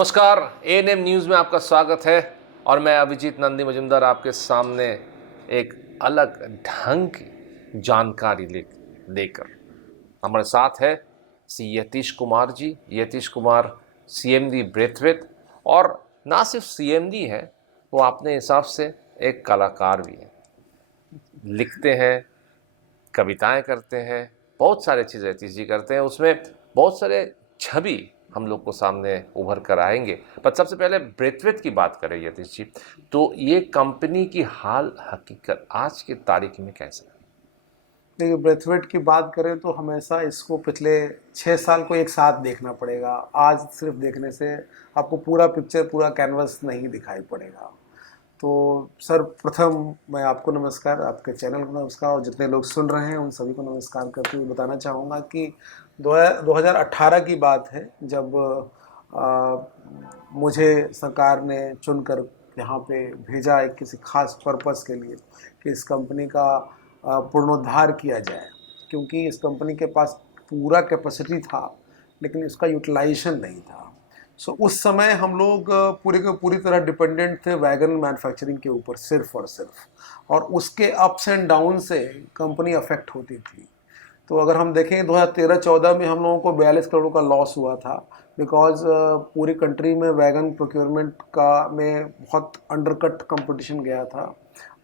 नमस्कार, ANM news में आपका स्वागत है और मैं अभिजीत नंदी मजुमदार आपके सामने एक अलग ढंग की जानकारी लेकर हमारे साथ है सी यतीश कुमार जी। यतीश कुमार सीएमडी ब्रेथवेट, और ना सिर्फ सीएमडी है, वो अपने हिसाब से एक कलाकार भी है। लिखते हैं, कविताएं करते हैं, बहुत सारे चीज़ यतीश जी करते हैं। उसमें बहुत सारे छवि हम लोग को सामने उभर कर आएंगे। पर सबसे पहले ब्रेथवेट की बात करें यतीश जी, तो ये कंपनी की हाल हकीकत आज की तारीख में कैसा है? देखिए, ब्रेथवेट की बात करें तो हमेशा इसको पिछले 6 साल को एक साथ देखना पड़ेगा। आज सिर्फ देखने से आपको पूरा पिक्चर, पूरा कैनवस नहीं दिखाई पड़ेगा। तो सर्वप्रथम मैं आपको नमस्कार, आपके चैनल को नमस्कार और जितने लोग सुन रहे हैं उन सभी को नमस्कार करते हुए बताना चाहूँगा कि 2018 की बात है, जब मुझे सरकार ने चुनकर यहाँ पे भेजा एक किसी खास पर्पस के लिए कि इस कंपनी का पुनरुद्धार किया जाए, क्योंकि इस कंपनी के पास पूरा कैपेसिटी था लेकिन इसका यूटिलाइजेशन नहीं था। सो उस समय हम लोग पूरे के पूरी तरह डिपेंडेंट थे वैगन मैन्युफैक्चरिंग के ऊपर, सिर्फ और सिर्फ, और उसके अप्स एंड डाउन से कंपनी अफेक्ट होती थी। तो अगर हम देखें 2013-14 में हम लोगों को 42 करोड़ का लॉस हुआ था, बिकॉज पूरी कंट्री में वैगन प्रोक्योरमेंट का में बहुत अंडरकट कंपटीशन गया था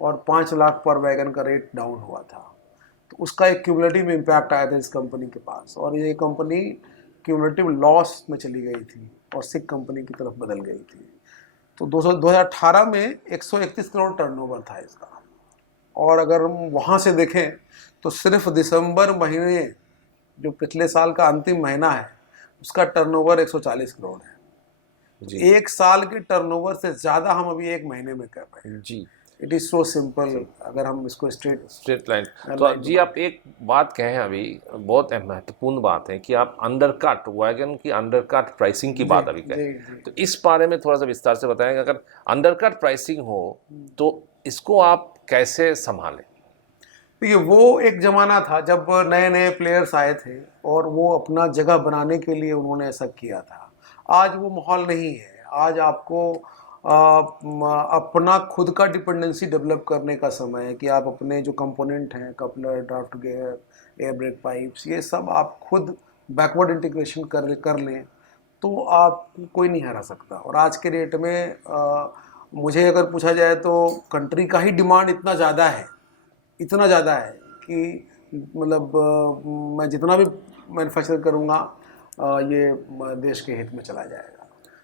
और 5 लाख पर वैगन का रेट डाउन हुआ था। तो उसका एक क्यूमुलेटिव इम्पैक्ट आया था इस कंपनी के पास, और ये कंपनी क्यूमुलेटिव लॉस में चली गई थी और सिक कंपनी की तरफ बदल गई थी। तो 2018 में 131 करोड़ टर्नओवर था इसका, और अगर हम वहाँ से देखें तो सिर्फ दिसंबर महीने, जो पिछले साल का अंतिम महीना है, उसका टर्नओवर 140 करोड़ है जी। एक साल की टर्नओवर से ज़्यादा हम अभी एक महीने में कर रहे हैं जी। It is so simple. अगर हम इसको स्ट्रेट लाइन, तो जी आप एक बात कहें, अभी बहुत महत्वपूर्ण बात है कि आप अंडरकट वैगन की अंडरकट प्राइसिंग की बात अभी कहें, तो इस बारे में थोड़ा सा विस्तार से बताएंगे। अगर अंडरकट प्राइसिंग हो तो इसको आप कैसे संभालें? देखिए, वो एक ज़माना था जब नए नए प्लेयर्स आए थे और वो अपना जगह बनाने के लिए उन्होंने ऐसा किया था। आज वो माहौल नहीं है। आज आपको अपना खुद का डिपेंडेंसी डेवलप करने का समय है कि आप अपने जो कंपोनेंट हैं, coupler, draft gear, air brake pipes, ये सब आप खुद बैकवर्ड इंटीग्रेशन कर लें तो आप कोई नहीं हरा सकता। और आज के रेट में मुझे अगर पूछा जाए तो कंट्री का ही डिमांड इतना ज़्यादा है कि मतलब मैं जितना भी मैन्युफैक्चर करूँगा ये देश के हित में चला जाएगा।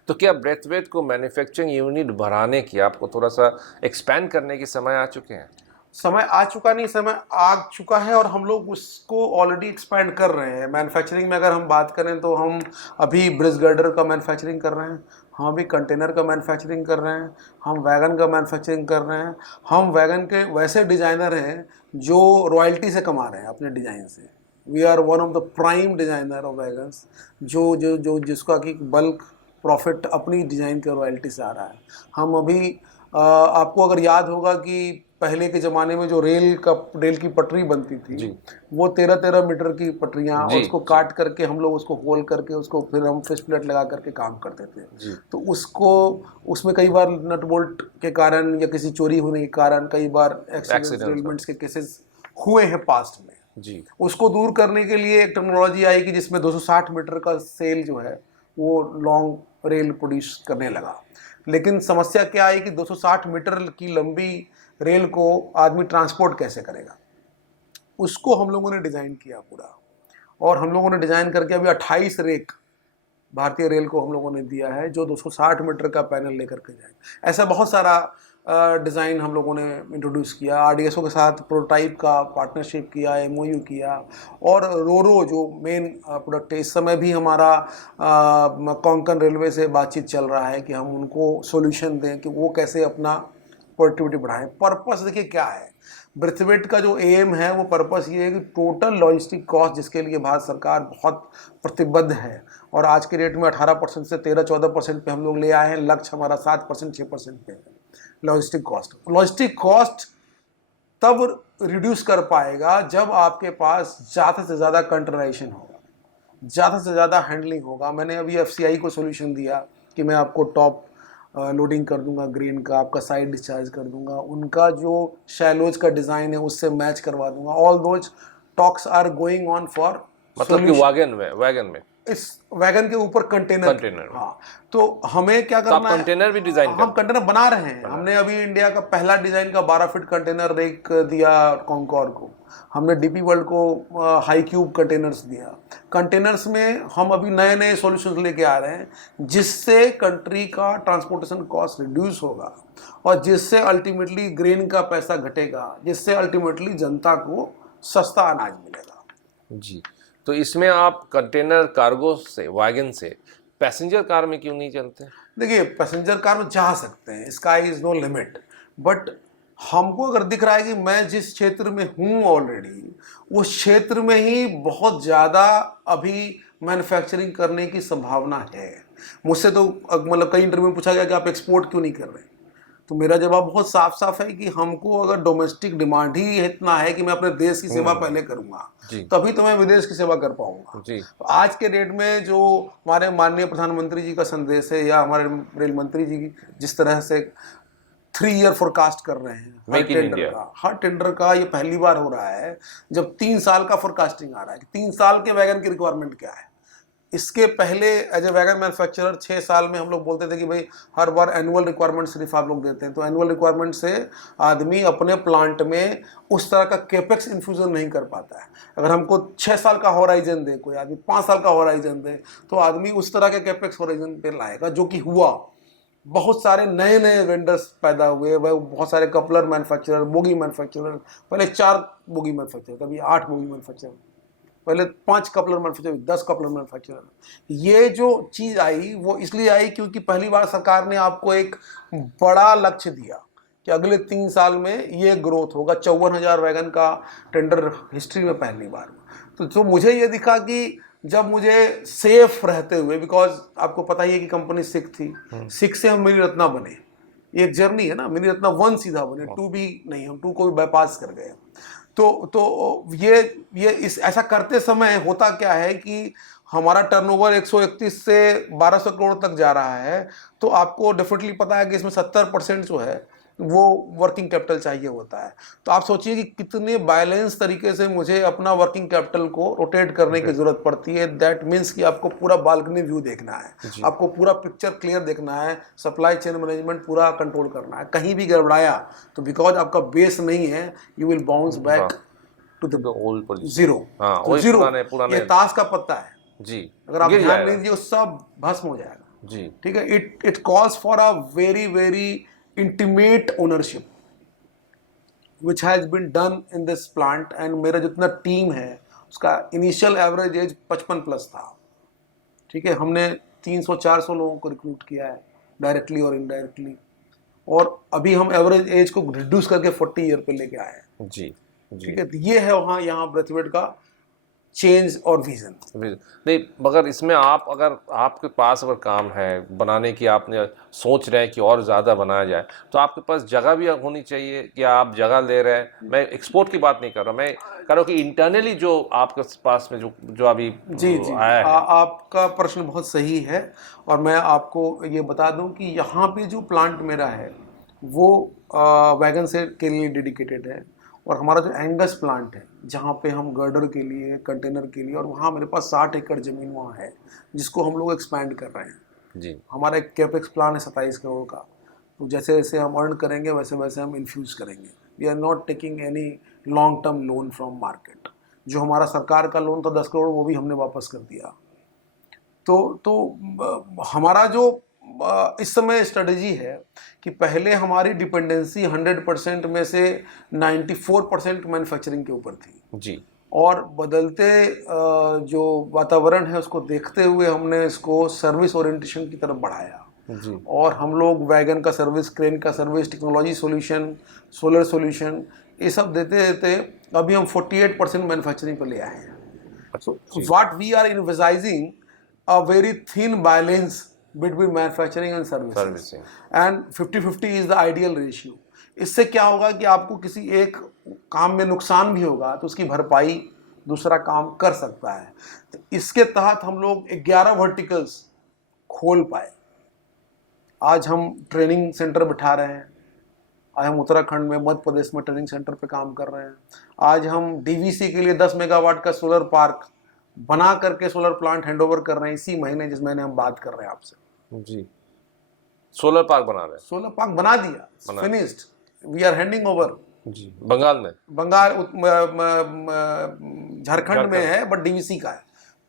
तो क्या ब्रेथवेट को मैन्युफैक्चरिंग यूनिट बढ़ाने की, आपको थोड़ा सा एक्सपैंड करने की समय आ चुके हैं? समय आ चुका नहीं, समय आ चुका है और हम लोग उसको ऑलरेडी एक्सपैंड कर रहे हैं। मैन्युफैक्चरिंग में अगर हम बात करें तो हम अभी ब्रिज गर्डर का मैन्युफैक्चरिंग कर रहे हैं, हम अभी कंटेनर का मैन्युफैक्चरिंग कर रहे हैं, हम वैगन का मैन्युफैक्चरिंग कर रहे हैं। हम वैगन के वैसे डिज़ाइनर हैं जो रॉयल्टी से कमा रहे हैं अपने डिज़ाइन से। We are one of the prime designer of wagons, जो जो जो जिसका कि बल्क प्रॉफिट अपनी डिज़ाइन के रॉयल्टी से आ रहा है। हम अभी आपको अगर याद होगा कि पहले के ज़माने में जो रेल की पटरी बनती थी, वो 13-13 मीटर की पटरियाँ, और उसको काट करके हम लोग उसको होल करके उसको फिर हम फिश प्लेट लगा करके काम करते थे। तो उसमें कई बार नट बोल्ट के कारण या किसी चोरी होने के कारण कई बार एक्सीडेंट्स के केसेस हुए हैं पास्ट में जी। उसको दूर करने के लिए एक टेक्नोलॉजी आई कि जिसमें 260 मीटर का सेल जो है वो लॉन्ग रेल प्रोड्यूस करने लगा। लेकिन समस्या क्या आई कि 260 मीटर की लंबी रेल को आदमी ट्रांसपोर्ट कैसे करेगा, उसको हम लोगों ने डिज़ाइन किया पूरा, और हम लोगों ने डिज़ाइन करके अभी 28 रेक भारतीय रेल को हम लोगों ने दिया है जो 260 मीटर का पैनल लेकर के जाए। ऐसा बहुत सारा डिज़ाइन हम लोगों ने इंट्रोड्यूस किया। आरडीएसओ के साथ प्रोटोटाइप का पार्टनरशिप किया, एमओयू किया, और रोरो जो मेन प्रोडक्ट है, इस समय भी हमारा कोंकण रेलवे से बातचीत चल रहा है कि हम उनको सॉल्यूशन दें कि वो कैसे अपना प्रोडक्टिविटी बढ़ाएं। पर्पस देखिए क्या है, ब्रेथवेट का जो एम है वो पर्पस ये है कि टोटल लॉजिस्टिक कॉस्ट, जिसके लिए भारत सरकार बहुत प्रतिबद्ध है, और आज के रेट में 18% से 13-14% पे हम लोग ले आए हैं। लक्ष्य हमारा 7%, 6% पे है लॉजिस्टिक कॉस्ट तब रिड्यूस कर पाएगा जब आपके पास ज़्यादा से ज़्यादा कंटेनराइजेशन होगा, ज़्यादा से ज़्यादा हैंडलिंग होगा। मैंने अभी एफसीआई को सोल्यूशन दिया कि मैं आपको टॉप लोडिंग कर दूंगा ग्रेन का, आपका साइड डिस्चार्ज कर दूंगा, उनका जो शैलोज का डिज़ाइन है उससे मैच करवा दूंगा। All those talks are going on for मतलब कि वैगन में इस वैगन के ऊपर कंटेनर। में। हाँ, तो हमें क्या तो आप करना है, कंटेनर भी डिजाइन हम करते कंटेनर बना रहे हैं। हमने अभी इंडिया का पहला डिजाइन का 12 फीट कंटेनर रेक दिया कॉन्कॉर को। हमने डीपी वर्ल्ड को हाई क्यूब कंटेनर्स दिया। कंटेनर्स में हम अभी नए नए सॉल्यूशंस लेके आ रहे हैं जिससे कंट्री का ट्रांसपोर्टेशन कॉस्ट रिड्यूस होगा और जिससे अल्टीमेटली ग्रेन का पैसा घटेगा, जिससे अल्टीमेटली जनता को सस्ता अनाज मिलेगा। जी, तो इसमें आप कंटेनर कार्गो से, वैगन से पैसेंजर कार में क्यों नहीं चलते? देखिए, पैसेंजर कार में जा सकते हैं, sky is no limit, but हमको अगर दिख रहा है कि मैं जिस क्षेत्र में हूँ ऑलरेडी, उस क्षेत्र में ही बहुत ज़्यादा अभी मैन्युफैक्चरिंग करने की संभावना है। मुझसे तो मतलब कई इंटरव्यू में पूछा गया कि आप एक्सपोर्ट क्यों नहीं कर रहे, तो मेरा जवाब बहुत साफ साफ है कि हमको अगर डोमेस्टिक डिमांड ही इतना है कि मैं अपने देश की सेवा पहले करूंगा, तभी तो मैं विदेश की सेवा कर पाऊंगा। तो आज के डेट में जो हमारे माननीय प्रधानमंत्री जी का संदेश है या हमारे रेल मंत्री जी की जिस तरह से 3 ईयर फोरकास्ट कर रहे हैं हर टेंडर का ये पहली बार हो रहा है जब 3 साल का फोरकास्टिंग आ रहा है कि 3 साल के वैगन की रिक्वायरमेंट क्या है। इसके पहले एज ए वैगन मैन्युफैक्चरर 6 साल में हम लोग बोलते थे कि भाई हर बार एनुअल रिक्वायरमेंट सिर्फ आप लोग देते हैं, तो एनुअल रिक्वायरमेंट से आदमी अपने प्लांट में उस तरह का केपेक्स इन्फ्यूजन नहीं कर पाता है। अगर हमको 6 साल का हॉराइजन दे, कोई आदमी 5 साल का हॉराइजन दे, तो आदमी उस तरह के केपेक्स हॉराइजन पे लाएगा, जो कि हुआ। बहुत सारे नए नए वेंडर्स पैदा हुए, वह बहुत सारे कपलर मैन्युफैक्चरर, बोगी मैन्युफैक्चरर, पहले 4 बोगी मैन्युफैक्चरर, कभी 8 बोगी मैन्युफैक्चरर, पहले 5 कपलर मैन्युफैक्चरर, 10 कपलर मैन्युफैक्चरर। ये जो चीज़ आई वो इसलिए आई क्योंकि पहली बार सरकार ने आपको एक बड़ा लक्ष्य दिया कि अगले 3 साल में ये ग्रोथ होगा। 54,000 वैगन का टेंडर हिस्ट्री में पहली बार। तो मुझे ये दिखा कि जब मुझे सेफ रहते हुए, बिकॉज आपको पता ही है कि कंपनी सिख थी, सिख से हम मिनी रत्ना बने। ये एक जर्नी है ना, मिनी रत्ना 1 सीधा बने, 2 भी नहीं, हम 2 को भी बाईपास कर गए। तो ये इस ऐसा करते समय होता क्या है कि हमारा टर्नओवर 131 से 1200 करोड़ तक जा रहा है, तो आपको डेफिनेटली पता है कि इसमें 70% जो है वो वर्किंग कैपिटल चाहिए होता है। तो आप सोचिए कि कितने बैलेंस तरीके से मुझे अपना वर्किंग कैपिटल को रोटेट करने की जरूरत पड़ती है। दैट मीन्स कि आपको पूरा बालकनी व्यू देखना है, आपको पूरा पिक्चर क्लियर देखना है, सप्लाई चेन मैनेजमेंट पूरा कंट्रोल करना है। कहीं भी गड़बड़ाया तो बिकॉज आपका बेस नहीं है, you will bounce back to the old position, zero. तो जीरो ये ताश का पत्ता है जी, अगर आप ध्यान नहीं दीजिए सब भस्म हो जाएगा जी। ठीक है, it calls for a very very intimate ownership which has been done in this plant। and मेरा जितना टीम है उसका इनिशियल एवरेज एज 55 प्लस था। ठीक है, हमने 300-400 लोगों को रिक्रूट किया है डायरेक्टली और इनडायरेक्टली, और अभी हम एवरेज एज को रिड्यूस करके 40 ईयर पे लेके आए हैं जी। ठीक है, तो ये है वहाँ यहाँ ब्रेथवेट का चेंज और विजन। नहीं, मगर इसमें आप अगर आपके पास अगर काम है बनाने की, आपने सोच रहे हैं कि और ज़्यादा बनाया जाए, तो आपके पास जगह भी होनी चाहिए कि आप जगह ले रहे हैं। मैं एक्सपोर्ट की बात नहीं कर रहा, मैं कह रहा हूँ कि इंटरनली जो आपके पास में जो अभी जी आया है। आपका प्रश्न बहुत सही है, और मैं आपको ये बता दूं कि यहाँ पे जो प्लांट मेरा है वो वैगन से के लिए डेडिकेटेड है, और हमारा जो एंगस प्लांट है जहाँ पे हम गर्डर के लिए, कंटेनर के लिए, और वहाँ मेरे पास 60 एकड़ ज़मीन वहाँ है जिसको हम लोग एक्सपैंड कर रहे हैं जी। हमारा एक कैपेक्स प्लान है 27 करोड़ का, तो जैसे जैसे हम अर्न करेंगे वैसे वैसे हम इन्फ्यूज़ करेंगे। We are not taking any long term loan from market. जो हमारा सरकार का लोन था 10 करोड़ वो भी हमने वापस कर दिया। तो हमारा जो इस समय स्ट्रेटजी है कि पहले हमारी डिपेंडेंसी 100% में से 94% मैन्युफैक्चरिंग के ऊपर थी जी, और बदलते जो वातावरण है उसको देखते हुए हमने इसको सर्विस ओरिएंटेशन की तरफ बढ़ाया जी। और हम लोग वैगन का सर्विस, क्रेन का service, technology solution, solar solution, ये सब देते देते अभी हम 48% मैन्युफैक्चरिंग पर ले आए हैं। So what we are envisaging a very thin balance between manufacturing and servicing and 50-50 is the ideal ratio। इससे क्या होगा कि आपको किसी एक काम में नुकसान भी होगा तो उसकी भरपाई दूसरा काम कर सकता है। तो इसके तहत हम लोग 11 वर्टिकल्स खोल पाए। आज हम ट्रेनिंग सेंटर बिठा रहे हैं। आज हम उत्तराखंड में, मध्य प्रदेश में ट्रेनिंग सेंटर पे काम कर रहे हैं। आज हम डीवीसी के लिए 10 मेगावाट का सोलर पार्क बना करके सोलर प्लांट हैंडओवर कर रहे हैं इसी महीने, जिस महीने हम बात कर रहे हैं आपसे। जी, सोलर पार्क बना रहे हैं। सोलर पार्क बना दिया, finished, we are handing over. जी, बंगाल में, बंगाल झारखंड में है, बट डीवीसी का है,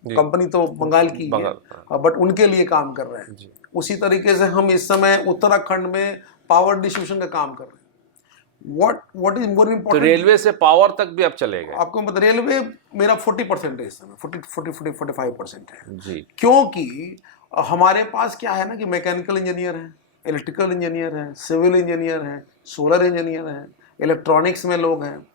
कंपनी तो बंगाल की ही है, बट उनके लिए काम कर रहे हैं। उसी तरीके से हम इस समय उत्तराखंड में पावर डिस्ट्रीब्यूशन का काम कर रहे हैं। व्हाट इज मोर तो इम्पोर्टेंट, रेलवे से पावर तक भी अब चलेगा। आपको मतलब रेलवे मेरा 40% है इस समय, 45% है जी, क्योंकि हमारे पास क्या है ना कि मैकेनिकल इंजीनियर है, इलेक्ट्रिकल इंजीनियर है, सिविल इंजीनियर है, सोलर इंजीनियर है, इलेक्ट्रॉनिक्स में लोग हैं।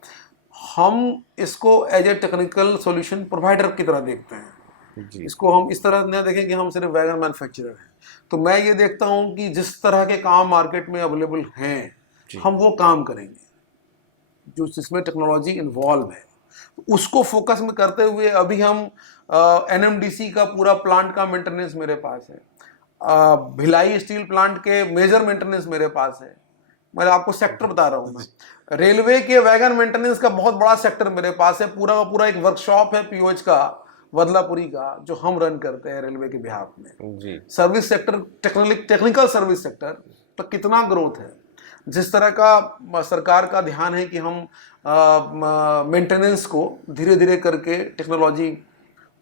हम इसको as a technical solution provider की तरह देखते हैं। जी, इसको हम इस तरह न देखें कि हम सिर्फ वैगन मैन्युफैक्चरर हैं। तो मैं ये देखता हूँ कि जिस तरह के काम मार्केट में अवेलेबल हैं, हम वो काम करेंगे जो जिसमें टेक्नोलॉजी इन्वॉल्व है। उसको फोकस में करते हुए अभी हम एनएमडीसी का पूरा प्लांट का मेंटेनेंस मेरे पास है, भिलाई स्टील प्लांट के मेजर मेंटेनेंस मेरे पास है। मैं आपको सेक्टर बता रहा हूँ, मैं रेलवे के वैगन मेंटेनेंस का बहुत बड़ा सेक्टर मेरे पास है। पूरा का पूरा एक वर्कशॉप है पीओएच का, बदलापुरी का, जो हम रन करते हैं रेलवे के बिहाफ में। जी, service sector, technical service sector तो कितना ग्रोथ है। जिस तरह का सरकार का ध्यान है कि हम मेंटेनेंस को धीरे धीरे करके टेक्नोलॉजी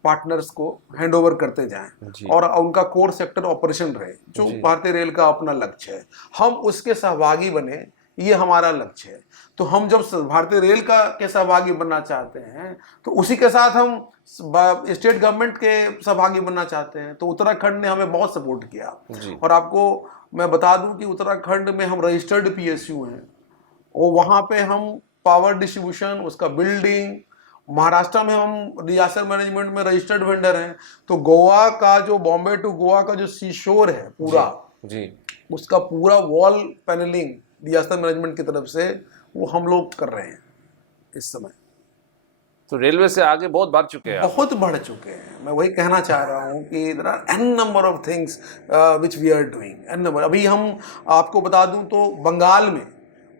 पार्टनर्स को हैंडओवर करते जाएं और उनका कोर सेक्टर ऑपरेशन रहे, जो भारतीय रेल का अपना लक्ष्य है, हम उसके सहभागी बने, ये हमारा लक्ष्य है। तो हम जब भारतीय रेल का के सहभागी बनना चाहते हैं तो उसी के साथ हम स्टेट गवर्नमेंट के सहभागी बनना चाहते हैं। तो उत्तराखंड ने हमें बहुत सपोर्ट किया। और आपको मैं बता दूं कि उत्तराखंड में हम रजिस्टर्ड पीएसयू हैं और वहाँ पे हम पावर डिस्ट्रीब्यूशन, उसका बिल्डिंग, महाराष्ट्र में हम डिजास्टर मैनेजमेंट में रजिस्टर्ड वेंडर हैं। तो गोवा का जो, बॉम्बे टू गोवा का जो सी शोर है पूरा, जी, उसका पूरा वॉल पैनलिंग डिजास्टर मैनेजमेंट की तरफ से वो हम लोग कर रहे हैं इस समय। तो रेलवे से आगे बहुत बढ़ चुके हैं, बहुत बढ़ चुके हैं। मैं वही कहना चाह रहा हूँ कि there are n number of things which we are doing, n number. अभी हम आपको बता दूं तो बंगाल में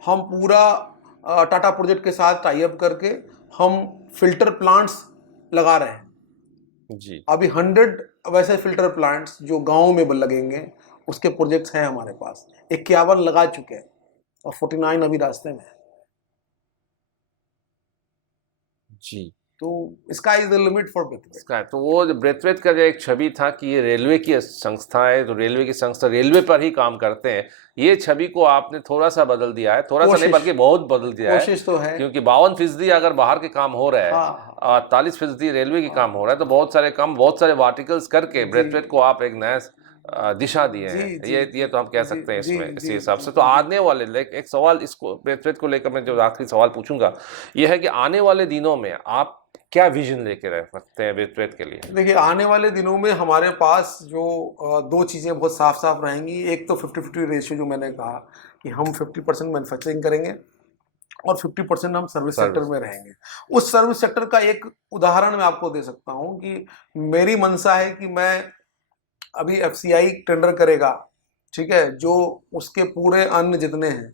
हम पूरा टाटा प्रोजेक्ट के साथ टाई अप करके हम फिल्टर प्लांट्स लगा रहे हैं। जी, अभी 100 वैसे फिल्टर प्लांट्स जो गाँव में लगेंगे, उसके प्रोजेक्ट्स हैं हमारे पास। 51 लगा चुके हैं और 49 अभी रास्ते में है। जी, तो इसका is the limit for Brathwaite. इसका तो वो ब्रेथवेट का जो एक छवि था कि ये रेलवे की संस्था है, तो रेलवे की संस्था रेलवे पर ही काम करते हैं, ये छवि को आपने थोड़ा सा बदल दिया है, थोड़ा सा नहीं बल्कि बहुत बदल दिया है। कोशिश तो है, क्योंकि 52% अगर बाहर के काम हो रहा है, 48% रेलवे की काम हो रहा है, तो बहुत सारे काम, बहुत सारे वर्टिकल्स करके ब्रेथवेट को आप एक नया दिशा दिए हैं। ये तो हम कह सकते हैं इसमें, इसी हिसाब से। तो आने वाले एक सवाल इसको ब्रेथवेट को लेकर मैं जो आखिरी सवाल पूछूंगा ये है कि आने वाले दिनों में आप क्या विजन लेके रह सकते हैं ब्रेथवेट के लिए? देखिए, आने वाले दिनों में हमारे पास जो दो चीज़ें बहुत साफ साफ रहेंगी। एक तो 50-50 रेशियो, जो मैंने कहा कि हम 50% मैन्युफैक्चरिंग करेंगे और 50% हम सर्विस सेक्टर में रहेंगे। उस सर्विस सेक्टर का एक उदाहरण मैं आपको दे सकता हूँ कि मेरी मंशा है कि मैं अभी एफसीआई टेंडर करेगा, ठीक है, जो उसके पूरे अन्न जितने हैं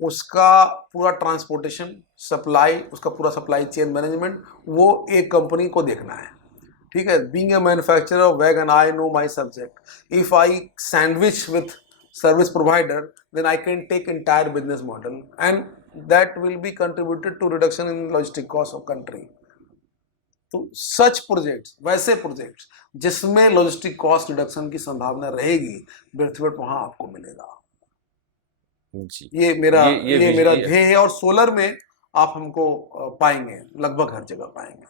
उसका पूरा ट्रांसपोर्टेशन, सप्लाई, उसका पूरा सप्लाई चेन मैनेजमेंट, वो एक कंपनी को देखना है, ठीक है। Being a manufacturer of wagon, I know my subject. If I sandwich with service provider, then I can take entire business model and that will be contributed to reduction in logistic cost of country. तो सच projects, वैसे projects जिसमें logistic cost reduction की संभावना रहेगी, Brathwaite वहां आपको मिलेगा। जी, ये मेरा ध्येय है। और सोलर में आप हमको पाएंगे, लगभग हर जगह पाएंगे।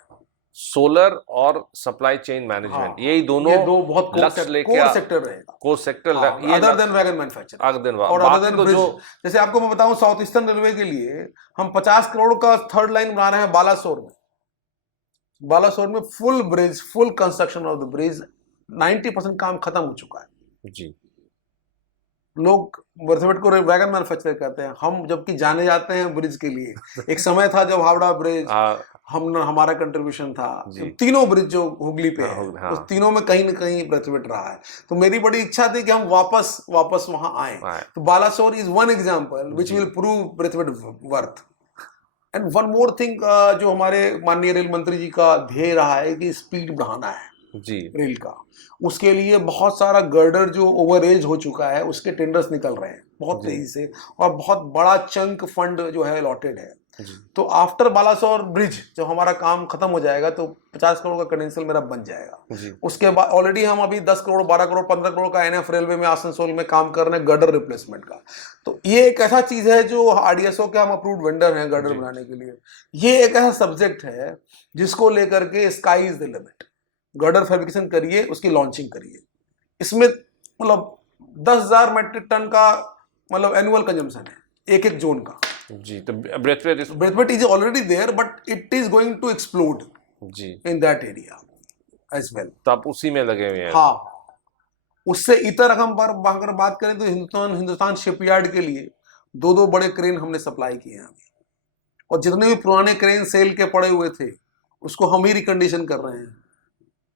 सोलर और सप्लाई चेन मैनेजमेंट, यही दोनों ये दो बहुत लक्ष्य लेके कोर सेक्टर रहेगा, कोर सेक्टर, ये अदर देन वैगन मैन्युफैक्चरिंग, और अदर देन ब्रिज। जैसे आपको मैं बताऊं, साउथ ईस्टर्न रेलवे के लिए हम 50 करोड़ का थर्ड लाइन बना रहे हैं बालासोर में। बालासोर में full bridge, full construction of the bridge, 90% काम खत्म हो चुका है। जी, लोग ब्रेथवेट को वैगन मैन्युफैक्चर करते हैं, हम जबकि जाने जाते हैं ब्रिज के लिए। एक समय था जब हावड़ा ब्रिज, हमारा कंट्रीब्यूशन था। जी। तीनों ब्रिज जो हुगली पे हाँ, है, हाँ। उस तीनों में कहीं न कहीं ब्रेथवेट रहा है। तो मेरी बड़ी इच्छा थी कि हम वापस वहां आए। आए। तो Balasore is one example which जी। Will prove Brathwaite worth. And one more thing, जो हमारे माननीय रेल मंत्री जी का ध्येय रहा है कि स्पीड बढ़ाना है जी। रेल का। उसके लिए बहुत सारा गर्डर जो ओवर एज हो चुका है उसके टेंडर्स निकल रहे हैं बहुत जी। तेजी से, और बहुत बड़ा चंक फंड जो है अलॉटेड है। जी। तो आफ्टर बालासोर ब्रिज जब हमारा काम खत्म हो जाएगा तो 50 करोड़ का क्रेडेंशियल मेरा बन जाएगा। जी। उसके बाद ऑलरेडी हम अभी 10 करोड़ 12 करोड़ 15 करोड़ का एनएफ रेलवे में आसनसोल में काम कर रहे हैं गर्डर रिप्लेसमेंट का। तो ये एक ऐसा चीज है जो आरडीएसओ के हम अप्रूव्ड वेंडर हैं गर्डर जी। बनाने के लिए। ये एक ऐसा सब्जेक्ट है जिसको लेकर के sky is the limit. Girder fabrication करिए, उसकी लॉन्चिंग करिए। इसमें मतलब 10,000 मेट्रिक टन का मतलब एनुअल कंजम्पशन है एक एक जोन का। जी। तो ब्रेथवेट इस Brathwaite is already there but it is going to explode जी। In that area as well. तो आप उसी में लगे हुए हैं। हाँ, उससे इतर हम पर अगर बात करें तो हिंदुस्तान शिपयार्ड के लिए दो दो बड़े क्रेन हमने सप्लाई किए हैं अभी। और जितने भी पुराने क्रेन सेल के पड़े हुए थे उसको हम ही रिकंडीशन कर रहे हैं।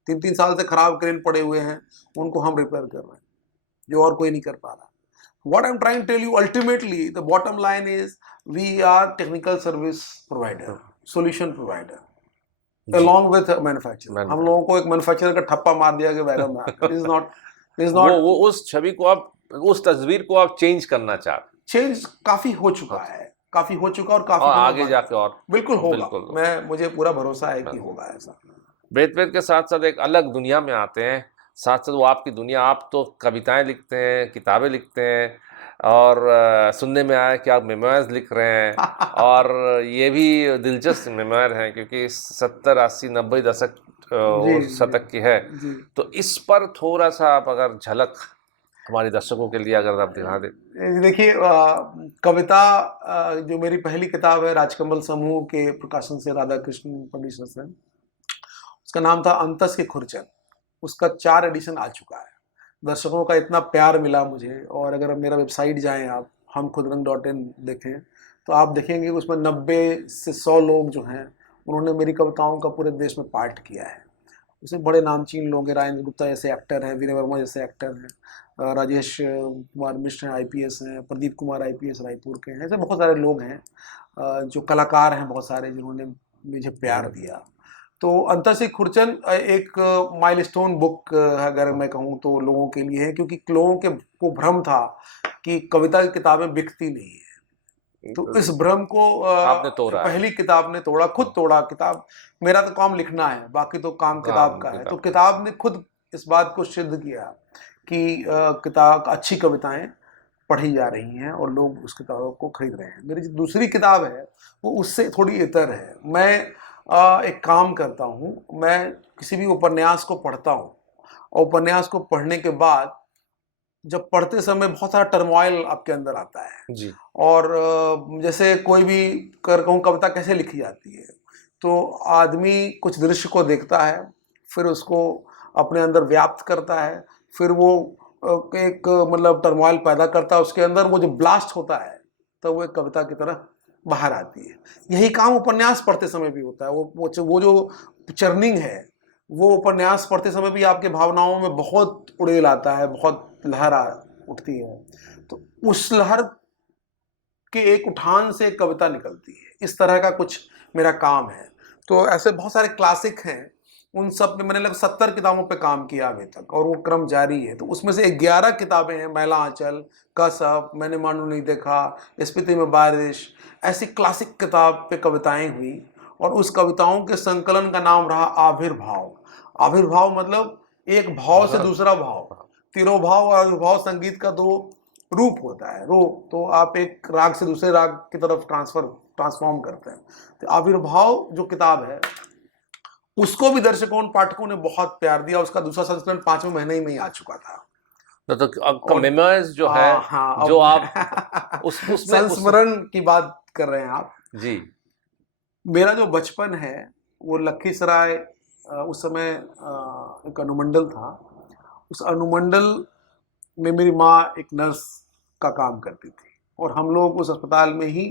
3-3 साल से खराब क्रेन पड़े हुए हैं, उनको हम रिपेयर कर रहे हैं, जो और कोई नहीं कर पा रहा। What I'm trying to tell you, ultimately, the bottom line is we are technical service provider, solution provider, ji. along with a manufacturer. हम लोगों को एक मैन्युफैक्चरर का ठप्पा मार दिया कि वैगन में आकर। This is not वो उस छवि को आप, उस तस्वीर को आप चेंज करना चाहते चेंज काफी हो चुका है, काफी हो चुका और काफी और होना आगे बाकी जाके और बिल्कुल होगा। बिल्कुल। मुझे पूरा भरोसा है कि होगा ऐसा। ब्रेथवेट के साथ साथ एक अलग दुनिया में आते हैं, साथ साथ वो आपकी दुनिया, आप तो कविताएं लिखते हैं, किताबें लिखते हैं, और सुनने में आया कि आप मेमोयर्स लिख रहे हैं और ये भी दिलचस्प मेमोयर हैं क्योंकि 70 80 90 दशक जी शतक की है। जी। तो इस पर थोड़ा सा आप अगर झलक हमारे दर्शकों के लिए अगर आप दिखा दें। देखिए, कविता, जो मेरी पहली किताब है राजकमल समूह के प्रकाशन से, राधा कृष्ण पब्लिशर से, उसका नाम था अंतस के खुरचन। उसका 4 एडिशन आ चुका है। दर्शकों का इतना प्यार मिला मुझे, और अगर मेरा वेबसाइट जाएं आप हमखुदरंग.in देखें तो आप देखेंगे कि उसमें 90 से 100 लोग जो हैं उन्होंने मेरी कविताओं का पूरे देश में पाठ किया है। उसमें बड़े नामचीन लोग हैं, राजेंद्र गुप्ता जैसे एक्टर हैं, वीरे वर्मा जैसे एक्टर हैं, राजेश कुमार मिश्र हैं आईपीएस हैं, प्रदीप कुमार आईपीएस रायपुर के हैं, ऐसे बहुत सारे लोग हैं जो कलाकार हैं बहुत सारे जिन्होंने मुझे प्यार दिया। तो अंतस खुरचन एक माइलस्टोन बुक अगर मैं कहूँ तो लोगों के लिए है, क्योंकि लोगों के को भ्रम था कि कविता की किताबें बिकती नहीं है। तो इस भ्रम को आपने तोड़ा है। पहली किताब ने तोड़ा, खुद तोड़ा। किताब, मेरा तो काम लिखना है, बाकी तो काम किताब का है। तो किताब ने खुद इस बात को सिद्ध किया कि किताब अच्छी कविताएं पढ़ी जा रही हैं और लोग उस किताबों को खरीद रहे हैं। मेरी जो दूसरी किताब है वो उससे थोड़ी इतर है। मैं एक काम करता हूँ, मैं किसी भी उपन्यास को पढ़ता हूँ और उपन्यास को पढ़ने के बाद जब पढ़ते समय बहुत सारा टर्मोइल आपके अंदर आता है जी। और जैसे कोई भी कर कहूँ कविता कैसे लिखी जाती है, तो आदमी कुछ दृश्य को देखता है, फिर उसको अपने अंदर व्याप्त करता है, फिर वो एक मतलब टर्मोइल पैदा करता है उसके अंदर, वो जो ब्लास्ट होता है तो वो एक कविता की तरह बाहर आती है। यही काम उपन्यास पढ़ते समय भी होता है। वो जो चर्निंग है वो उपन्यास पढ़ते समय भी आपके भावनाओं में बहुत उड़ेल आता है, बहुत लहर उठती है। तो उस लहर के एक उठान से एक कविता निकलती है। इस तरह का कुछ मेरा काम है। तो ऐसे बहुत सारे क्लासिक हैं, उन सब पे मैंने लगभग 70 किताबों पे काम किया अभी तक और वो क्रम जारी है। तो उसमें से 11 किताबें हैं, मैला आंचल, कसब, मैंने मानू नहीं देखा, स्पीति में बारिश, ऐसी क्लासिक किताब पे कविताएं हुई। और उस कविताओं के संकलन का नाम रहा आविर्भाव। आविर्भाव मतलब एक भाव से दूसरा भाव, तिरोभाव और आविर्भाव संगीत का 2 रूप होता है। रूप तो आप एक राग से दूसरे राग की तरफ ट्रांसफॉर्म करते हैं। तो आविर्भाव जो किताब है उसको भी दर्शकों पाठकों ने बहुत प्यार दिया। उसका दूसरा संस्करण 5वें महीने ही में ही आ चुका था। तो आपका मेमोयर्स जो है, हाँ, जो आप उसमें संस्मरण की बात कर रहे हैं आप जी। मेरा जो बचपन है वो लखीसराय, उस समय एक अनुमंडल था। उस अनुमंडल में मेरी माँ एक नर्स का काम करती थी और हम लोग उस अस्पताल में ही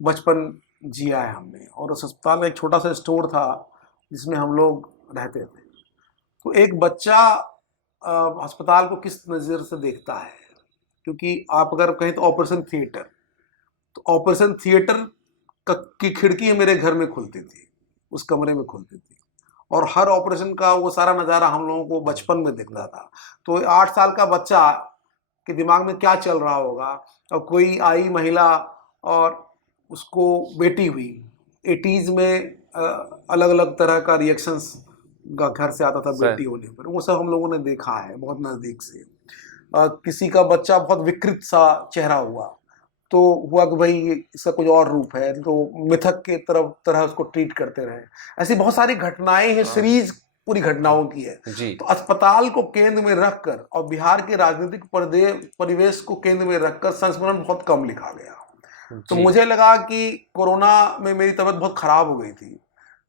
बचपन जिया है हमने। और उस अस्पताल में एक छोटा सा स्टोर था जिसमें हम लोग रहते थे। तो एक बच्चा अस्पताल को किस नज़र से देखता है, क्योंकि आप अगर कहें तो ऑपरेशन थिएटर, तो ऑपरेशन थिएटर की खिड़की मेरे घर में खुलती थी, उस कमरे में खुलती थी, और हर ऑपरेशन का वो सारा नज़ारा हम लोगों को बचपन में दिखता था। तो 8 साल का बच्चा के दिमाग में क्या चल रहा होगा, और कोई आई महिला और उसको बेटी हुई, 80s में अलग अलग तरह का रिएक्शंस का घर से आता था बेटी होने पर, वो सब हम लोगों ने देखा है बहुत नज़दीक से। किसी का बच्चा बहुत विकृत सा चेहरा हुआ, तो हुआ कि भाई इसका कुछ और रूप है, तो मिथक के तरह उसको ट्रीट करते रहे। ऐसी बहुत सारी घटनाएं हैं, सीरीज पूरी घटनाओं की है। तो अस्पताल को केंद्र में रखकर और बिहार के राजनीतिक परिवेश को केंद्र में रखकर संस्मरण बहुत कम लिखा गया। तो मुझे लगा कि कोरोना में मेरी तबीयत बहुत खराब हो गई थी,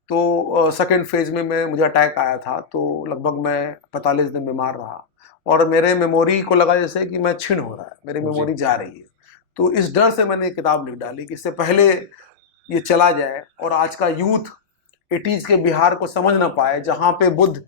तो सेकेंड फेज में मुझे अटैक आया था, तो लगभग मैं 45 दिन बीमार रहा, और मेरे मेमोरी को लगा जैसे कि मैं क्षीण हो रहा है, मेरी मेमोरी जा रही है। तो इस डर से मैंने किताब लिख डाली कि इससे पहले ये चला जाए और आज का यूथ 80s के बिहार को समझ ना पाए, जहाँ पे बुद्ध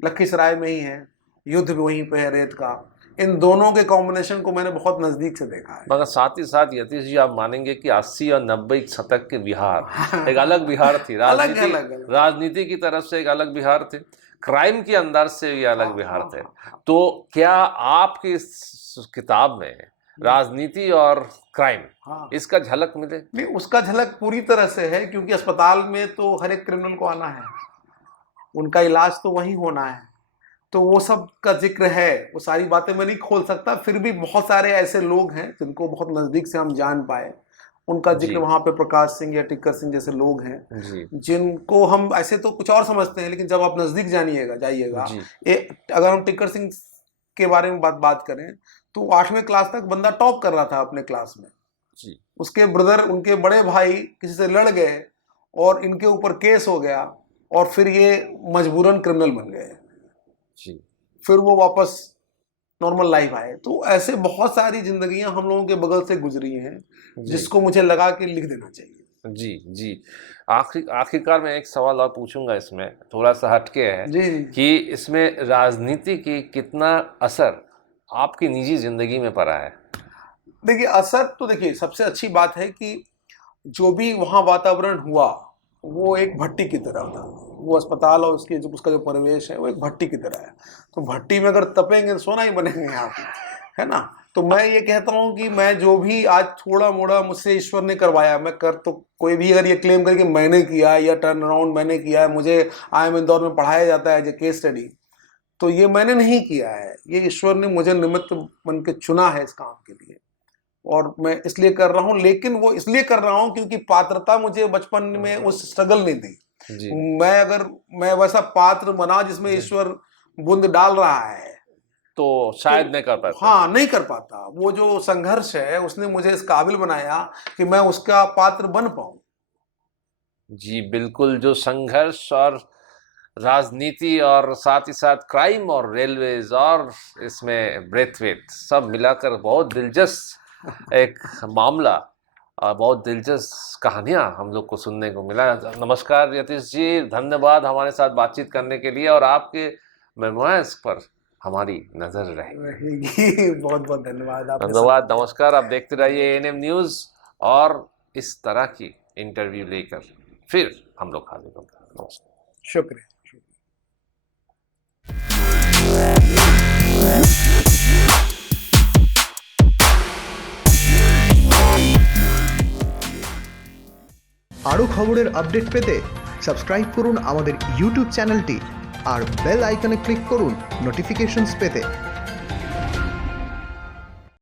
लखीसराय में ही है, युद्ध भी वहीं पे है रेत का। इन दोनों के कॉम्बिनेशन को मैंने बहुत नज़दीक से देखा है। मगर साथ ही साथ यतीश जी, आप मानेंगे कि 80 और 90 शतक के बिहार एक अलग बिहार थी, राजनीति की तरफ से एक अलग बिहार थे, क्राइम के अंदर से ये अलग बिहार थे। तो क्या आपकी इस किताब में राजनीति और क्राइम इसका झलक मिले? नहीं, उसका झलक पूरी तरह से है, क्योंकि अस्पताल में तो हर एक क्रिमिनल को आना है, उनका इलाज तो वहीं होना है, तो वो सब का जिक्र है। वो सारी बातें मैं नहीं खोल सकता, फिर भी बहुत सारे ऐसे लोग हैं जिनको बहुत नज़दीक से हम जान पाए, उनका जिक्र वहाँ पे प्रकाश सिंह या टिक्कर सिंह जैसे लोग हैं जिनको हम ऐसे तो कुछ और समझते हैं, लेकिन जब आप नज़दीक जाइएगा, अगर हम टिक्कर सिंह के बारे में बात करें तो 8वीं क्लास तक बंदा टॉप कर रहा था अपने क्लास में। उसके ब्रदर, उनके बड़े भाई किसी से लड़ गए और इनके ऊपर केस हो गया, और फिर ये मजबूरन क्रिमिनल बन गए, फिर वो वापस नॉर्मल लाइफ आए। तो ऐसे बहुत सारी जिंदगियां हम लोगों के बगल से गुजरी हैं, जिसको मुझे लगा कि लिख देना चाहिए। जी आखिरकार मैं एक सवाल और पूछूंगा, इसमें थोड़ा सा हटके है कि इसमें राजनीति की कितना असर आपकी निजी जिंदगी में पड़ा है? देखिए, असर तो देखिए, सबसे अच्छी बात है कि जो भी वहाँ वातावरण हुआ वो एक भट्टी की तरह था। वो अस्पताल और उसका जो परिवेश है वो एक भट्टी की तरह है। तो भट्टी में अगर तपेंगे तो सोना ही बनेंगे आप, है ना। तो मैं ये कहता हूँ कि मैं जो भी आज थोड़ा मोड़ा मुझसे ईश्वर ने करवाया, मैं कर तो कोई भी अगर ये क्लेम करे कि मैंने किया या टर्न अराउंड मैंने किया है, मुझे IIM इंदौर में पढ़ाया जाता है एज ए केस स्टडी, तो ये मैंने नहीं किया है, ये ईश्वर ने मुझे निमित्त बन के चुना है इस काम के लिए, और मैं इसलिए कर रहा हूँ। लेकिन वो इसलिए कर रहा हूँ क्योंकि पात्रता मुझे बचपन में उस स्ट्रगल नहीं दी। मैं वैसा पात्र बना जिसमें ईश्वर बूंद डाल रहा है, तो शायद नहीं कर पाता। हाँ, नहीं कर पाता। वो जो संघर्ष है उसने मुझे इस काबिल बनाया कि मैं उसका पात्र बन पाऊं। जी बिल्कुल, जो संघर्ष और राजनीति और साथ ही साथ क्राइम और रेलवेज और इसमें ब्रेथवेट सब मिलाकर बहुत दिलचस्प एक मामला और बहुत दिलचस्प कहानियां हम लोग को सुनने को मिला। नमस्कार यतीश जी, धन्यवाद हमारे साथ बातचीत करने के लिए, और आपके मेमोइर्स पर हमारी नजर रहेगी। बहुत बहुत धन्यवाद। धन्यवाद, नमस्कार। आप देखते रहिए ANM न्यूज़, और इस तरह की इंटरव्यू लेकर फिर हम लोग हाजिर होंगे। नमस्कार, शुक्रिया। আরও খবরের আপডেট পেতে সাবস্ক্রাইব করুন আমাদের ইউটিউব চ্যানেলটি আর বেল আইকনে ক্লিক করুন নোটিফিকেশনস পেতে।